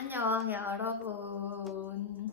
안녕 여러분.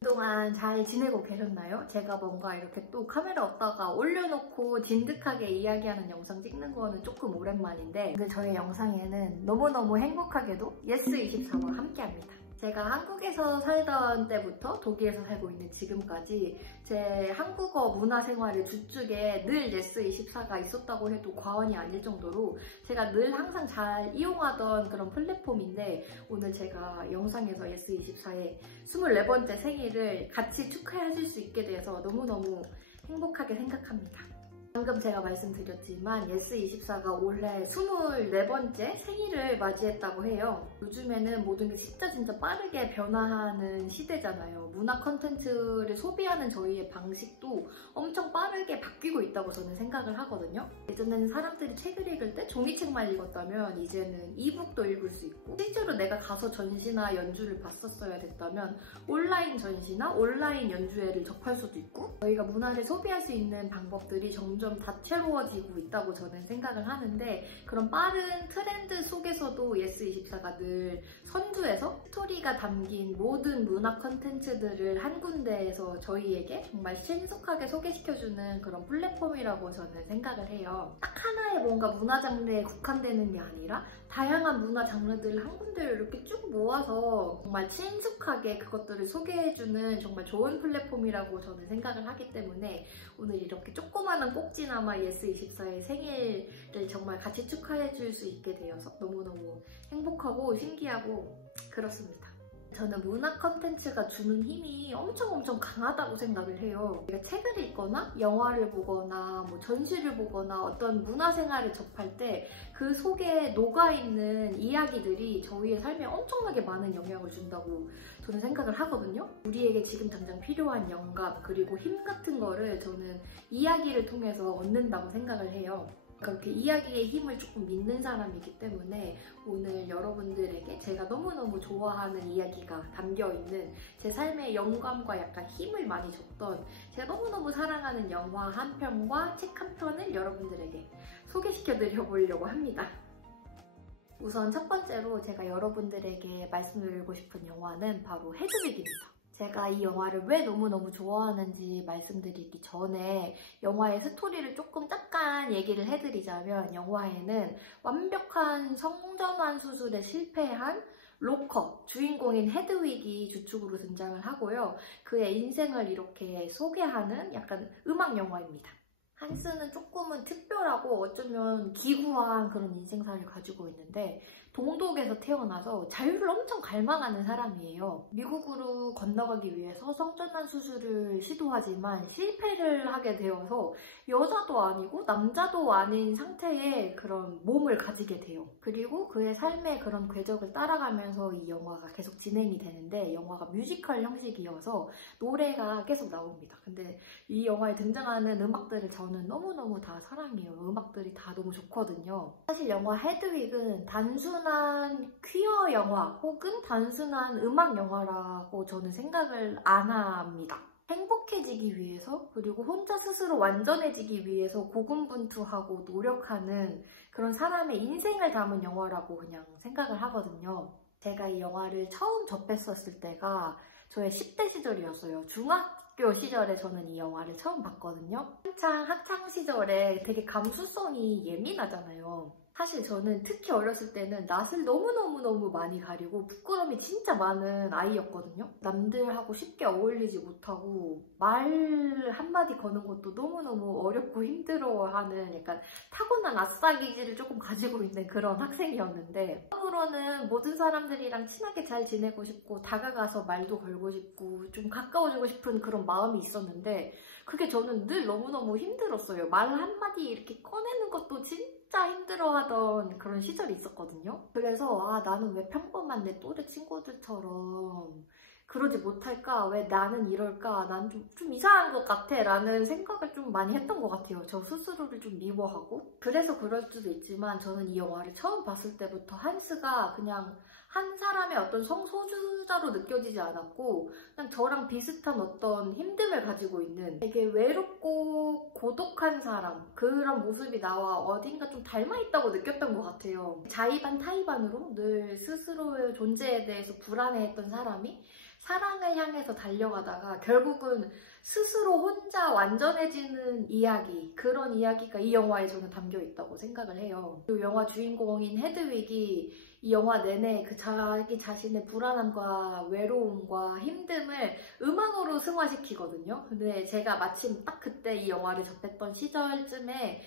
그동안 잘 지내고 계셨나요? 제가 뭔가 이렇게 또 카메라 없다가 올려놓고 진득하게 이야기하는 영상 찍는 거는 조금 오랜만인데, 근데 저의 영상에는 너무너무 행복하게도 예스24와 함께합니다. 제가 한국에서 살던 때부터 독일에서 살고 있는 지금까지 제 한국어 문화 생활의 주축에 늘 예스24가 있었다고 해도 과언이 아닐 정도로 제가 늘 항상 잘 이용하던 그런 플랫폼인데, 오늘 제가 영상에서 예스24의 24번째 생일을 같이 축하해줄 수 있게 돼서 너무너무 행복하게 생각합니다. 방금 제가 말씀드렸지만 예스24가 올해 24번째 생일을 맞이했다고 해요. 요즘에는 모든 게 진짜 빠르게 변화하는 시대잖아요. 문화 컨텐츠를 소비하는 저희의 방식도 엄청 빠르게 바뀌고 있다고 저는 생각을 하거든요. 예전에는 사람들이 책을 읽을 때 종이책만 읽었다면 이제는 이북도 읽을 수 있고, 실제로 내가 가서 전시나 연주를 봤었어야 됐다면 온라인 전시나 온라인 연주회를 접할 수도 있고, 저희가 문화를 소비할 수 있는 방법들이 점점 다채로워지고 있다고 저는 생각을 하는데, 그런 빠른 트렌드 속에서도 예스24가 늘 선두에서 스토리가 담긴 모든 문화 컨텐츠들을 한 군데에서 저희에게 정말 신속하게 소개시켜주는 그런 플랫폼이라고 저는 생각을 해요. 딱 하나의 뭔가 문화 장르에 국한되는 게 아니라 다양한 문화 장르들을 한 군데로 이렇게 쭉 모아서 정말 친숙하게 그것들을 소개해주는 정말 좋은 플랫폼이라고 저는 생각을 하기 때문에, 오늘 이렇게 조그마한 꼭지나마 예스24의 생일을 정말 같이 축하해줄 수 있게 되어서 너무너무 행복하고 신기하고 그렇습니다. 저는 문화 컨텐츠가 주는 힘이 엄청 강하다고 생각을 해요. 우리가 책을 읽거나 영화를 보거나 뭐 전시를 보거나 어떤 문화생활을 접할 때 그 속에 녹아있는 이야기들이 저희의 삶에 엄청나게 많은 영향을 준다고 저는 생각을 하거든요. 우리에게 지금 당장 필요한 영감 그리고 힘 같은 거를 저는 이야기를 통해서 얻는다고 생각을 해요. 그렇게 이야기의 힘을 조금 믿는 사람이기 때문에 오늘 여러분들에게 제가 너무너무 좋아하는 이야기가 담겨있는, 제 삶의 영감과 약간 힘을 많이 줬던, 제가 너무너무 사랑하는 영화 한 편과 책 한 편을 여러분들에게 소개시켜드려 보려고 합니다. 우선 첫 번째로 제가 여러분들에게 말씀드리고 싶은 영화는 바로 헤드윅입니다. 제가 이 영화를 왜 너무너무 좋아하는지 말씀드리기 전에 영화의 스토리를 조금 잠깐 얘기를 해드리자면, 영화에는 완벽한 성전환 수술에 실패한 로커, 주인공인 헤드윅이 주축으로 등장을 하고요. 그의 인생을 이렇게 소개하는 약간 음악 영화입니다. 한스는 조금은 특별하고 어쩌면 기구한 그런 인생사를 가지고 있는데, 동독에서 태어나서 자유를 엄청 갈망하는 사람이에요. 미국으로 건너가기 위해서 성전환 수술을 시도하지만 실패를 하게 되어서 여자도 아니고 남자도 아닌 상태의 그런 몸을 가지게 돼요. 그리고 그의 삶의 그런 궤적을 따라가면서 이 영화가 계속 진행이 되는데, 영화가 뮤지컬 형식이어서 노래가 계속 나옵니다. 근데 이 영화에 등장하는 음악들을 저는 너무너무 다 사랑해요. 음악들이 다 너무 좋거든요. 사실 영화 헤드윅은 단순한 퀴어 영화 혹은 단순한 음악 영화라고 저는 생각을 안 합니다. 행복해지기 위해서, 그리고 혼자 스스로 완전해지기 위해서 고군분투하고 노력하는 그런 사람의 인생을 담은 영화라고 그냥 생각을 하거든요. 제가 이 영화를 처음 접했었을 때가 저의 10대 시절이었어요. 중학교 시절에 저는 이 영화를 처음 봤거든요. 한창 학창 시절에 되게 감수성이 예민하잖아요. 사실 저는 특히 어렸을 때는 낯을 너무너무 많이 가리고 부끄러움이 진짜 많은 아이였거든요. 남들하고 쉽게 어울리지 못하고 말 한마디 거는 것도 너무너무 어렵고 힘들어하는 약간 타고난 아싸기질을 조금 가지고 있는 그런 학생이었는데, 처음으로는 모든 사람들이랑 친하게 잘 지내고 싶고 다가가서 말도 걸고 싶고 좀 가까워지고 싶은 그런 마음이 있었는데, 그게 저는 늘 너무너무 힘들었어요. 말 한마디 이렇게 꺼내는 것도 진짜 힘들어하던 그런 시절이 있었거든요. 그래서 나는 왜 평범한 내 또래 친구들처럼 그러지 못할까? 왜 나는 이럴까? 난 좀 이상한 것 같아 라는 생각을 좀 많이 했던 것 같아요. 저 스스로를 좀 미워하고. 그래서 그럴 수도 있지만 저는 이 영화를 처음 봤을 때부터 한스가 그냥 한 사람의 사람의 어떤 성소수자로 느껴지지 않았고 그냥 저랑 비슷한 어떤 힘듦을 가지고 있는 되게 외롭고 고독한 사람, 그런 모습이 나와 어딘가 좀 닮아있다고 느꼈던 것 같아요. 자의반 타의반으로 늘 스스로의 존재에 대해서 불안해했던 사람이 사랑을 향해서 달려가다가 결국은 스스로 혼자 완전해지는 이야기, 그런 이야기가 이 영화에 저는 담겨 있다고 생각을 해요. 그 영화 주인공인 헤드윅이 이 영화 내내 그 자기 자신의 불안함과 외로움과 힘듦을 음악으로 승화시키거든요. 근데 제가 마침 딱 그때 이 영화를 접했던 시절쯤에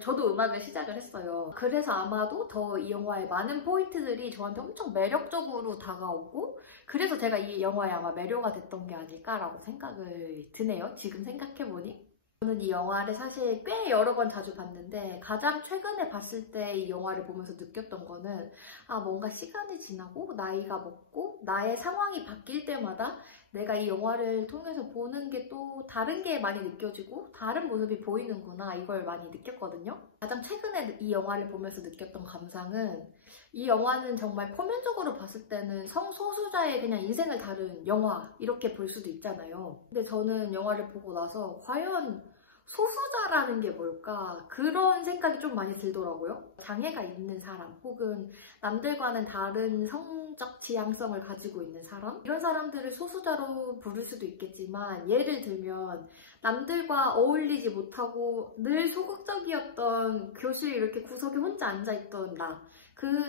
저도 음악을 시작을 했어요. 그래서 아마도 더 이 영화의 많은 포인트들이 저한테 엄청 매력적으로 다가오고 그래서 제가 이 영화에 아마 매료가 됐던 게 아닐까라고 생각을 드네요. 지금 생각해보니. 저는 이 영화를 사실 꽤 여러 번 자주 봤는데 가장 최근에 봤을 때 이 영화를 보면서 느꼈던 거는 뭔가 시간이 지나고 나이가 먹고 나의 상황이 바뀔 때마다 내가 이 영화를 통해서 보는 게 또 다른 게 많이 느껴지고 다른 모습이 보이는구나, 이걸 많이 느꼈거든요. 가장 최근에 이 영화를 보면서 느꼈던 감상은 이 영화는 정말 표면적으로 봤을 때는 성소수자의 그냥 인생을 다룬 영화 이렇게 볼 수도 있잖아요. 근데 저는 영화를 보고 나서 과연 소수자라는 게 뭘까? 그런 생각이 좀 많이 들더라고요. 장애가 있는 사람 혹은 남들과는 다른 성적 지향성을 가지고 있는 사람? 이런 사람들을 소수자로 부를 수도 있겠지만 예를 들면 남들과 어울리지 못하고 늘 소극적이었던 교실 이렇게 구석에 혼자 앉아있던 나.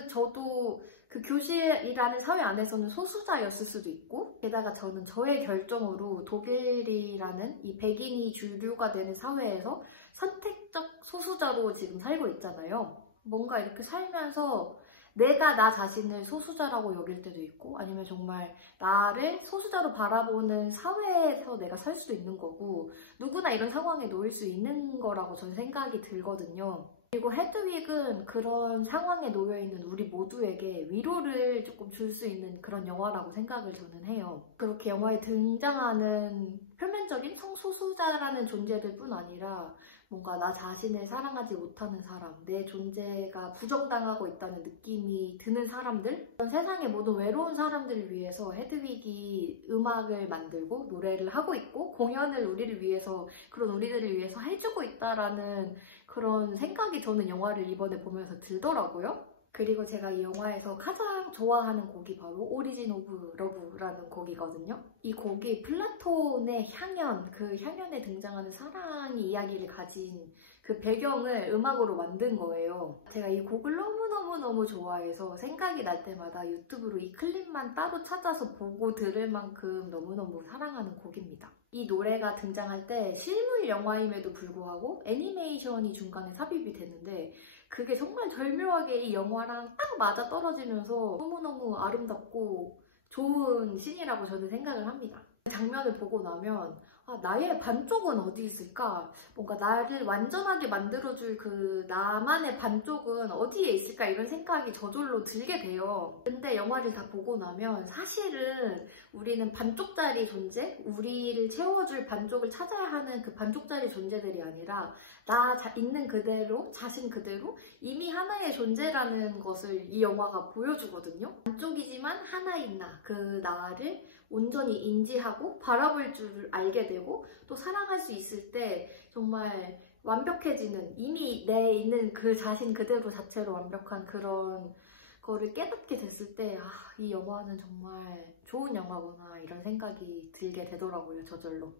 저도 그 교실이라는 사회 안에서는 소수자였을 수도 있고 게다가 저는 저의 결정으로 독일이라는 이 백인이 주류가 되는 사회에서 선택적 소수자로 지금 살고 있잖아요. 뭔가 이렇게 살면서 내가 나 자신을 소수자라고 여길 때도 있고 아니면 정말 나를 소수자로 바라보는 사회에서 내가 살 수도 있는 거고 누구나 이런 상황에 놓일 수 있는 거라고 저는 생각이 들거든요. 그리고 헤드윅은 그런 상황에 놓여있는 우리 모두에게 위로를 조금 줄 수 있는 그런 영화라고 생각을 저는 해요. 그렇게 영화에 등장하는 표면적인 성소수자라는 존재들 뿐 아니라 뭔가 나 자신을 사랑하지 못하는 사람, 내 존재가 부정당하고 있다는 느낌이 드는 사람들, 그런 세상의 모든 외로운 사람들을 위해서 헤드윅이 음악을 만들고 노래를 하고 있고 공연을 우리를 위해서, 그런 우리들을 위해서 해주고 있다라는 그런 생각이 저는 영화를 이번에 보면서 들더라고요. 그리고 제가 이 영화에서 가장 좋아하는 곡이 바로 오리진 오브 러브라는 곡이거든요. 이 곡이 플라톤의 향연, 그 향연에 등장하는 사랑의 이야기를 가진 그 배경을 음악으로 만든 거예요. 제가 이 곡을 너무너무 좋아해서 생각이 날 때마다 유튜브로 이 클립만 따로 찾아서 보고 들을 만큼 너무너무 사랑하는 곡입니다. 이 노래가 등장할 때 실물 영화임에도 불구하고 애니메이션이 중간에 삽입이 되는데 그게 정말 절묘하게 이 영화랑 딱 맞아 떨어지면서 너무너무 아름답고 좋은 씬이라고 저는 생각을 합니다. 장면을 보고 나면 나의 반쪽은 어디 있을까? 뭔가 나를 완전하게 만들어줄 그 나만의 반쪽은 어디에 있을까? 이런 생각이 저절로 들게 돼요. 근데 영화를 다 보고 나면 사실은 우리는 반쪽짜리 존재? 우리를 채워줄 반쪽을 찾아야 하는 그 반쪽짜리 존재들이 아니라 나 있는 그대로, 자신 그대로 이미 하나의 존재라는 것을 이 영화가 보여주거든요. 반쪽이지만 하나인 나, 그 나를 온전히 인지하고 바라볼 줄 알게 되고 또 사랑할 수 있을 때 정말 완벽해지는, 이미 내 있는 그 자신 그대로 자체로 완벽한 그런 거를 깨닫게 됐을 때 이 영화는 정말 좋은 영화구나 이런 생각이 들게 되더라고요, 저절로.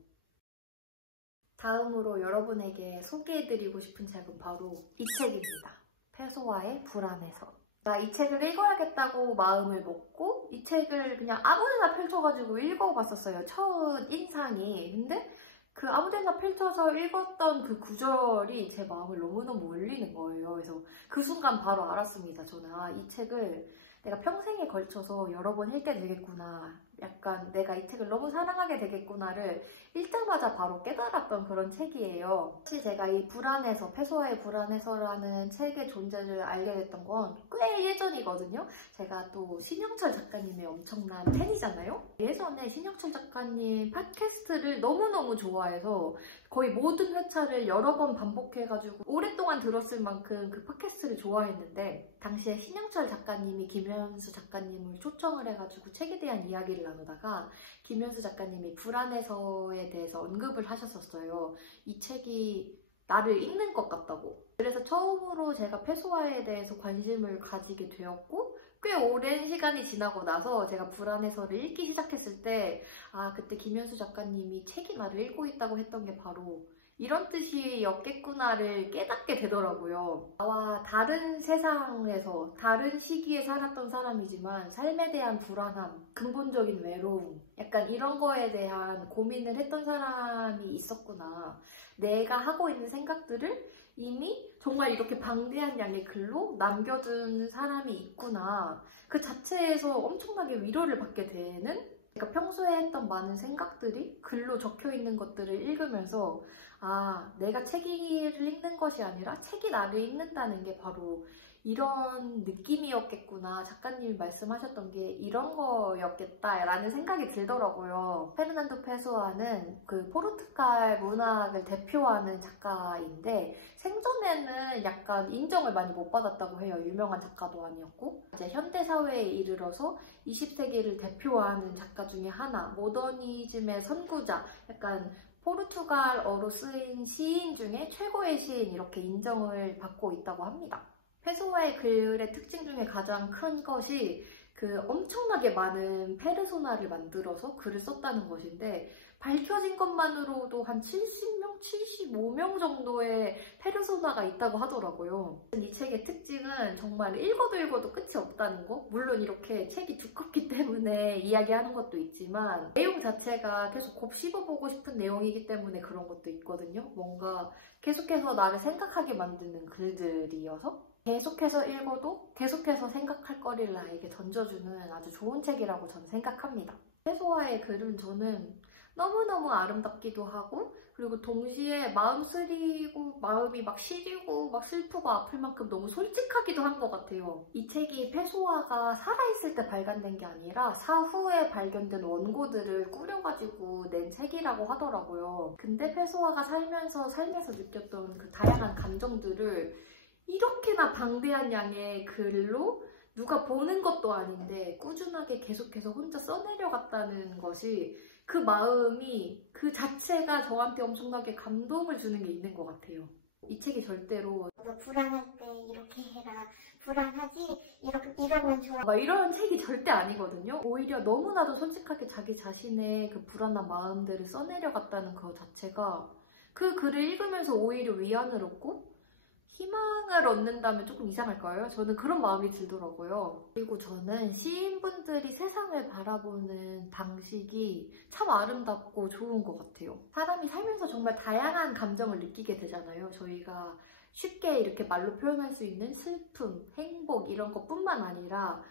다음으로 여러분에게 소개해드리고 싶은 책은 바로 이 책입니다. 페소아의 불안에서. 이 책을 읽어야겠다고 마음을 먹고 이 책을 그냥 아무데나 펼쳐가지고 읽어봤었어요. 첫 인상이. 근데 그 아무데나 펼쳐서 읽었던 그 구절이 제 마음을 너무너무 울리는 거예요. 그래서 그 순간 바로 알았습니다. 저는 이 책을 내가 평생에 걸쳐서 여러 번 읽게 되겠구나. 약간 내가 이 책을 너무 사랑하게 되겠구나를 읽자마자 바로 깨달았던 그런 책이에요. 사실 제가 이 불안에서, 페소아의 불안에서라는 책의 존재를 알게 됐던 건 꽤 예전이거든요. 제가 또 신영철 작가님의 엄청난 팬이잖아요. 예전에 신영철 작가님 팟캐스트를 너무너무 좋아해서 거의 모든 회차를 여러 번 반복해가지고 오랫동안 들었을 만큼 그 팟캐스트를 좋아했는데 당시에 신영철 작가님이 김현수 작가님을 초청을 해가지고 책에 대한 이야기를 나누다가 김현수 작가님이 불안해서에 대해서 언급을 하셨었어요. 이 책이 나를 읽는 것 같다고. 그래서 처음으로 제가 패소화에 대해서 관심을 가지게 되었고, 꽤 오랜 시간이 지나고 나서 제가 불안해서를 읽기 시작했을 때, 아, 그때 김현수 작가님이 책이 나를 읽고 있다고 했던 게 바로 이런 뜻이었겠구나를 깨닫게 되더라고요. 나와 다른 세상에서 다른 시기에 살았던 사람이지만 삶에 대한 불안함, 근본적인 외로움, 약간 이런 거에 대한 고민을 했던 사람이 있었구나. 내가 하고 있는 생각들을 이미 정말 이렇게 방대한 양의 글로 남겨둔 사람이 있구나. 그 자체에서 엄청나게 위로를 받게 되는, 제가 평소에 했던 많은 생각들이 글로 적혀 있는 것들을 읽으면서 아, 내가 책을 읽는 것이 아니라 책이 나를 읽는다는 게 바로 이런 느낌이었겠구나. 작가님이 말씀하셨던 게 이런 거였겠다라는 생각이 들더라고요. 페르난도 페소아는 그 포르투갈 문학을 대표하는 작가인데 생전에는 약간 인정을 많이 못 받았다고 해요. 유명한 작가도 아니었고. 이제 현대사회에 이르러서 20세기를 대표하는 작가 중에 하나, 모더니즘의 선구자, 약간 포르투갈어로 쓰인 시인 중에 최고의 시인, 이렇게 인정을 받고 있다고 합니다. 페소아의 글의 특징 중에 가장 큰 것이 그 엄청나게 많은 페르소나를 만들어서 글을 썼다는 것인데, 밝혀진 것만으로도 한 70명, 75명 정도의 페르소나가 있다고 하더라고요. 이 책의 특징은 정말 읽어도 끝이 없다는 거. 물론 이렇게 책이 두껍기 때문에 이야기하는 것도 있지만 내용 자체가 계속 곱씹어보고 싶은 내용이기 때문에 그런 것도 있거든요. 뭔가 계속해서 나를 생각하게 만드는 글들이어서 계속해서 읽어도 계속해서 생각할 거리를 나에게 던져주는 아주 좋은 책이라고 저는 생각합니다. 페소아의 글은 저는 너무너무 아름답기도 하고, 그리고 동시에 마음 쓰리고 마음이 막 시리고 막 슬프고 아플 만큼 너무 솔직하기도 한 것 같아요. 이 책이 페소아가 살아있을 때 발간된 게 아니라 사후에 발견된 원고들을 꾸려가지고 낸 책이라고 하더라고요. 근데 페소아가 삶에서 느꼈던 그 다양한 감정들을 이렇게나 방대한 양의 글로 누가 보는 것도 아닌데 꾸준하게 계속해서 혼자 써내려갔다는 것이, 그 마음이 그 자체가 저한테 엄청나게 감동을 주는 게 있는 것 같아요. 이 책이 절대로 너 불안할 때 이렇게 해라, 불안하지? 이러면 좋아, 막 이런 책이 절대 아니거든요. 오히려 너무나도 솔직하게 자기 자신의 그 불안한 마음들을 써내려갔다는 그 자체가, 그 글을 읽으면서 오히려 위안을 얻고 희망을 얻는다면 조금 이상할까요? 저는 그런 마음이 들더라고요. 그리고 저는 시인분들이 세상을 바라보는 방식이 참 아름답고 좋은 것 같아요. 사람이 살면서 정말 다양한 감정을 느끼게 되잖아요. 저희가 쉽게 이렇게 말로 표현할 수 있는 슬픔, 행복 이런 것뿐만 아니라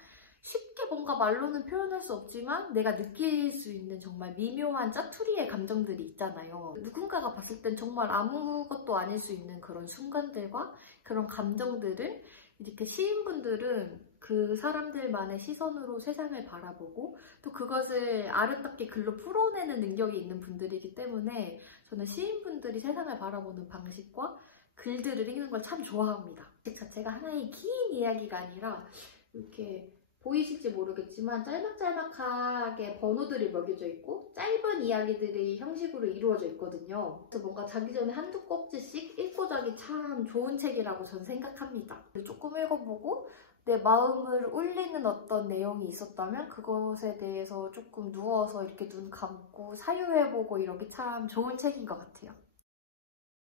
쉽게 뭔가 말로는 표현할 수 없지만 내가 느낄 수 있는 정말 미묘한 짜투리의 감정들이 있잖아요. 누군가가 봤을 땐 정말 아무것도 아닐 수 있는 그런 순간들과 그런 감정들을 이렇게 시인분들은 그 사람들만의 시선으로 세상을 바라보고 또 그것을 아름답게 글로 풀어내는 능력이 있는 분들이기 때문에 저는 시인분들이 세상을 바라보는 방식과 글들을 읽는 걸 참 좋아합니다. 책 자체가 하나의 긴 이야기가 아니라 이렇게 보이실지 모르겠지만 짤막짤막하게 번호들이 먹여져 있고 짧은 이야기들이 형식으로 이루어져 있거든요. 그래서 뭔가 자기 전에 한두 꼭지씩 읽고 자기 참 좋은 책이라고 저는 생각합니다. 조금 읽어보고 내 마음을 울리는 어떤 내용이 있었다면 그것에 대해서 조금 누워서 이렇게 눈 감고 사유해보고 이러기 참 좋은 책인 것 같아요.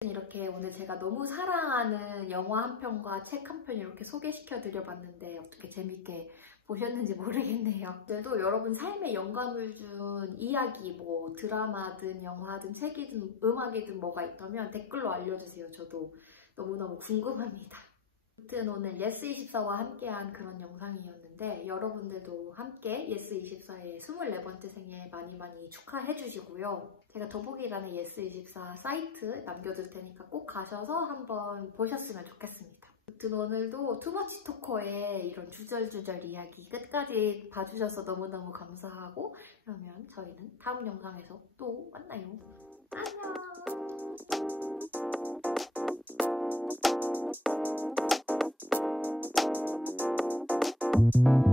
이렇게 오늘 제가 너무 사랑하는 영화 한 편과 책 한 편 이렇게 소개시켜 드려봤는데 어떻게 재밌게 보셨는지 모르겠네요. 그래도 여러분 삶에 영감을 준 이야기, 뭐 드라마든 영화든 책이든 음악이든 뭐가 있다면 댓글로 알려주세요. 저도 너무너무 궁금합니다. 아무튼 오늘 예스24와 함께한 그런 영상이었는데 여러분들도 함께 예스24의 24번째 생일 많이 축하해 주시고요. 제가 더보기란에 예스24 사이트 남겨둘 테니까 꼭 가셔서 한번 보셨으면 좋겠습니다. 아무튼 오늘도 투머치 토커의 이런 주절주절 이야기 끝까지 봐주셔서 너무너무 감사하고, 그러면 저희는 다음 영상에서 또 만나요. 안녕!